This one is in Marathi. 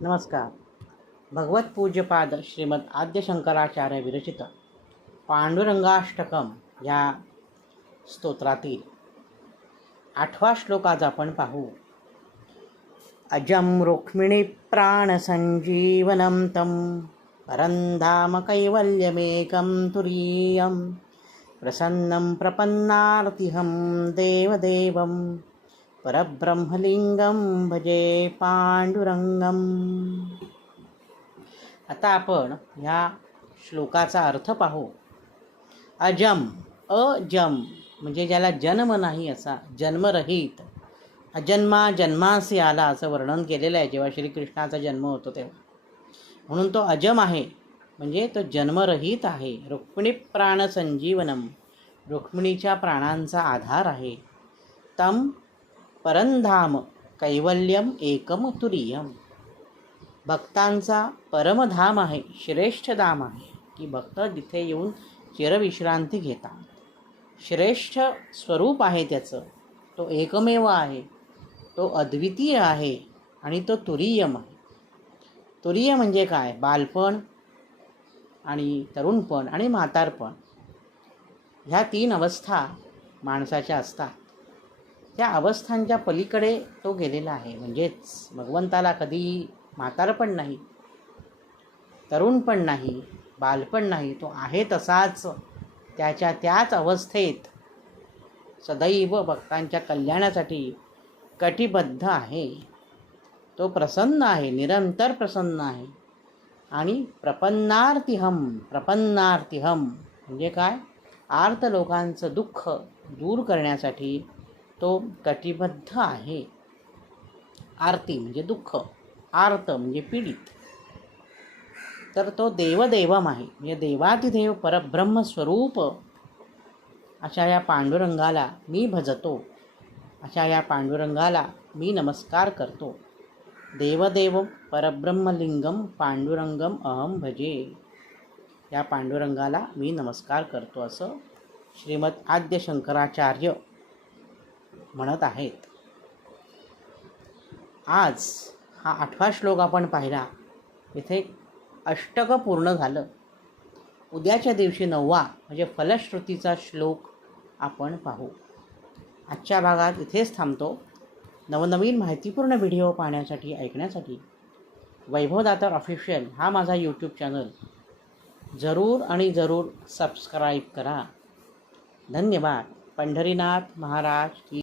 नमस्कार. भगवत पूज्यपाद श्रीमद आद्यशंकराचार्य विरचित पांडुरंगाष्टकम या स्तोत्रातील आठवा श्लोक आज आपण पाहू. अजं रुक्मिणी प्राणसञ्जीवनं तं परंधाम कैवल्यमेकं तुरीयं प्रसन्नं प्रपन्नार्तिहं देवदेवं परब्रह्मलिंगम भजे पांडुरंगम आता आपण ह्या श्लोकाचा अर्थ पाहू. अजम अजम म्हणजे ज्याला जन्म नाही असा जन्मरहित. अजन्मा जन्मासी आला असं वर्णन केलेलं आहे जेव्हा श्रीकृष्णाचा जन्म होतो तेव्हा. म्हणून तो अजम आहे म्हणजे तो जन्मरहित आहे. रुक्मिणी प्राण संजीवनम रुक्मिणीच्या प्राणांचा आधार आहे. तम परंधाम कैवल्यम एकम तुरीयम. भक्तांचा परमधाम आहे श्रेष्ठ धाम आहे की भक्त तिथे येऊन चिरविश्रांती घेतात. श्रेष्ठ स्वरूप आहे त्याचं तो एकमेव आहे तो अद्वितीय आहे आणि तो तुरीयम आहे. तुरीय म्हणजे काय? बालपण आणि तरुणपण आणि म्हातारपण. ह्या तीन अवस्था माणसाच्या असतात. त्या अवस्थांच्या पलीकडे तो गेलेला आहे. म्हणजेच भगवंताला कधी म्हातारपण नाही तरुण पण नाही बालपण नाही तो आहे तसाच त्याच्या त्याच अवस्थेत सदैव भक्तांच्या कल्याणासाठी कटिबद्ध आहे. तो प्रसन्न आहे निरंतर प्रसन्न आहे. आणि प्रपन्नार्तिहम प्रपन्नार्तिहम म्हणजे काय? आर्त लोकांचं दुःख दूर करण्यासाठी तो कटिबद्ध आहे. आरती म्हणजे दुःख आर्त म्हणजे पीडित. तर तो देवदेवम आहे. म्हणजे देवातिदेव परब्रह्म स्वरूप अशा या पांडुरंगाला मी भजतो. अशा या पांडुरंगाला मी नमस्कार करतो. देवदेव परब्रह्मलिंगम पांडुरंगम अहम भजे. या पांडुरंगाला मी नमस्कार करतो असं श्रीमद आद्य शंकराचार्य म्हणत आहेत. आज हा आठवा श्लोक आपण पाहिला. इथे अष्टक पूर्ण झालं. उद्याच्या दिवशी नववा म्हणजे फलश्रुतीचा श्लोक आपण पाहू. आजच्या भागात इथेच थांबतो. नवनवीन माहितीपूर्ण व्हिडिओ पाहण्यासाठी ऐकण्यासाठी वैभवदातर ऑफिशियल हा माझा यूट्यूब चॅनल. जरूर आणि जरूर सबस्क्राईब करा. धन्यवाद. पंढरीनाथ महाराज की